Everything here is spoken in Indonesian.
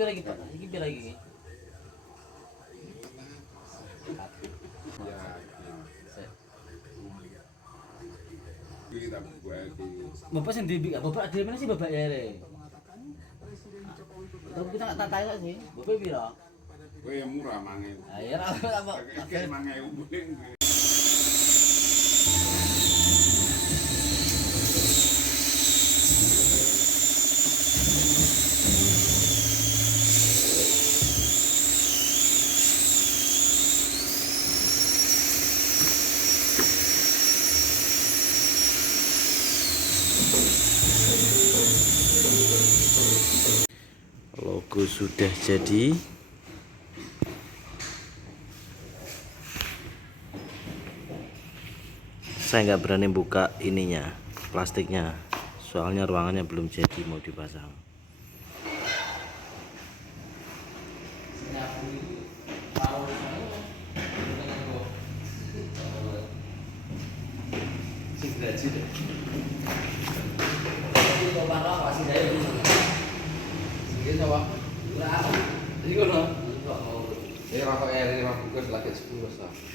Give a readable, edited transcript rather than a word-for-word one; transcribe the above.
pira iki, Pak? Iki pira iki? Bapak sendiri, bapak dari mana sih bapak ya? Tapi kita nggak tanya sih, bapak pira? Kowe yang murah mangen. Ayo, apa? Kayak mangen boleh. Logo sudah jadi. Saya nggak berani buka ininya, plastiknya, soalnya ruangannya belum jadi mau dipasang. Ini rokok air ini rokok lagi 10 besar.